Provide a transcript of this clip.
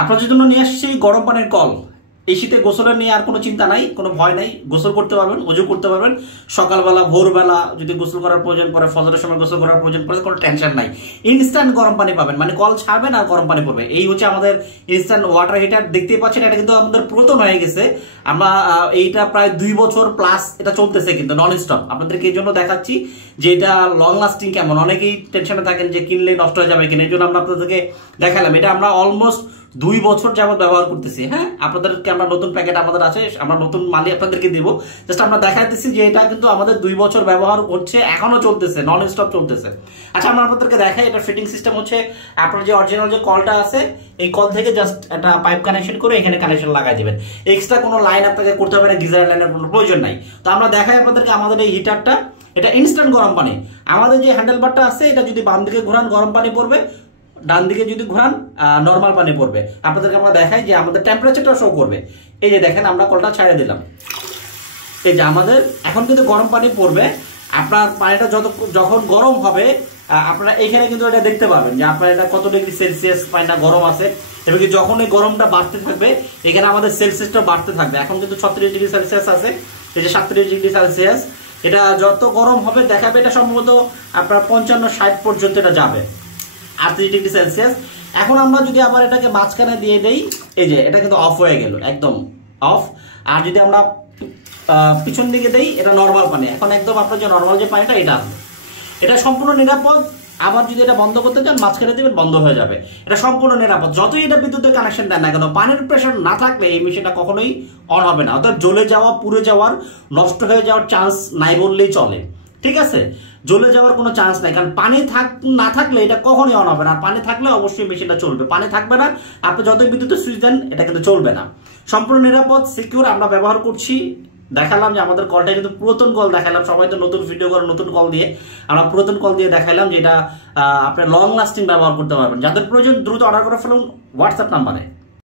আপনাদের জন্য নিয়ে আসছি গরম পানির কল। এই শীতে গোসলের নিয়ে আর কোনো চিন্তা নাই, কোনো ভয় নাই। গোসল করতে পারবেন, ওযু করতে পারবেন। সকালবেলা ভোরবেলা যদি গোসল করার প্রয়োজন পড়ে, ফজরের সময় গোসল করার প্রয়োজন পড়ে, কোনো টেনশন নাই। ইনস্ট্যান্ট গরম পানি পাবেন, মানে কল ছাড়বেন আর গরম পানি পড়বে। এই হচ্ছে আমাদের ইনস্ট্যান্ট ওয়াটার হিটার। দেখতেই পাচ্ছেন এটা কিন্তু আমাদের পুরাতন হয়ে গেছে। আমরা এইটা প্রায় 2 বছর প্লাস এটা চলতেছে কিন্তু নন স্টপ। আপনাদেরকে এই জন্য দেখাচ্ছি যে এটা লং লাস্টিং কেমন। অনেকেই টেনশনে থাকেন যে কিনলে নষ্ট হয়ে যাবে কিনা, এই জন্য আমরা আপনাদেরকে দেখালাম। এটা আমরা অলমোস্ট 2 বছর যাবত ব্যবহার করতেছি। হ্যাঁ, আপনাদেরকে আমরা নতুন প্যাকেট আমাদের আছে, আমরা নতুন মালই আপনাদেরকে দিব। জাস্ট আমরা দেখাইতেছি যে এটা কিন্তু আমাদের 2 বছর ব্যবহার হচ্ছে, এখনো চলতেছে, নন স্টপ চলতেছে। আচ্ছা, আমরা আপনাদেরকে দেখাই এটা ফিটিং সিস্টেম হচ্ছে আপনার যে অরিজিনাল যে কলটা আছে, এই কল থেকে জাস্ট একটা পাইপ কানেকশন করে এখানে কানেকশন লাগাই দিবেন। এক্সট্রা কোনো লাইন আপনাকে করতে হবে না, গিজার লাইনের কোনো প্রয়োজন নাই। তো আমরা দেখাই আপনাদেরকে আমাদের এই হিটারটা, এটা ইনস্ট্যান্ট গরম পানি। আমাদের যে হ্যান্ডেল বারটা আছে এটা যদি বাম দিকে ঘোরান গরম পানি পড়বে, ডান দিকে যদি ঘোরান নর্মাল পানি পড়বে। আপনাদেরকে আমরা দেখাই যে আমাদের টেম্পারেচারটা শো করবে। এই যে দেখেন আমরা কলটা ছেড়ে দিলাম, এই যে আমাদের এখন কিন্তু গরম পানি পড়বে। আপনার পানিটা যখন গরম হবে আপনারা এখানে কিন্তু এটা দেখতে পাবেন যে আপনার এটা কত ডিগ্রি সেলসিয়াস পানিটা গরম আছে। এবং যখন এই গরমটা বাড়তে থাকবে এখানে আমাদের সেলসিয়াসটা বাড়তে থাকবে। এখন কিন্তু 36 ডিগ্রি সেলসিয়াস আছে, এই যে 37 ডিগ্রি সেলসিয়াস। এটা যত গরম হবে দেখাবে এটা সম্ভবত আপনার 55-60 পর্যন্ত এটা যাবে, 38 ডিগ্রি সেলসিয়াস। এখন আমরা যদি আবার এটাকে মাঝখানে দিয়ে দেই, এই যে এটা কিন্তু অফ হয়ে গেল, একদম অফ। আর যদি আমরা পিছন দিকে দেই, এটা নর্মাল পানি। এখন একদম আপনার যে নর্মাল যে পানিটা এটা আসবে, এটা সম্পূর্ণ নিরাপদ। আবার যদি এটা বন্ধ করতে চান মাঝখানে দেবেন, বন্ধ হয়ে যাবে। এটা সম্পূর্ণ নিরাপদ। যতই এটা বিদ্যুতের কানেকশন দেন না কেন, পানির প্রেশার না থাকলে এই মেশিনটা কখনোই অন হবে না। অর্থাৎ জ্বলে যাওয়া, পুড়ে যাওয়ার, নষ্ট হয়ে যাওয়ার চান্স নাই বললেই চলে। ঠিক আছে, জ্বলে যাওয়ার কোনো চান্স নাই, কারণ পানি না থাকলে এটা কখনোই অন হবে না। আর পানি থাকলে অবশ্যই মেশিনটা চলবে, পানি থাকবে না আপনি যতই বিদ্যুতের সুইচ দেন এটা কিন্তু চলবে না। সম্পূর্ণ নিরাপদ, সিকিউর আমরা ব্যবহার করছি। দেখালাম যে আমাদের কলটা কিন্তু পুরাতন কল দেখালাম। সবাই তো নতুন ভিডিও করে নতুন কল দিয়ে, আমরা পুরাতন কল দিয়ে দেখাইলাম যে এটা আপনি লং লাস্টিং ব্যবহার করতে পারবেন। যাদের প্রয়োজন দ্রুত অর্ডার করে ফেলুন হোয়াটসঅ্যাপ নাম্বারে।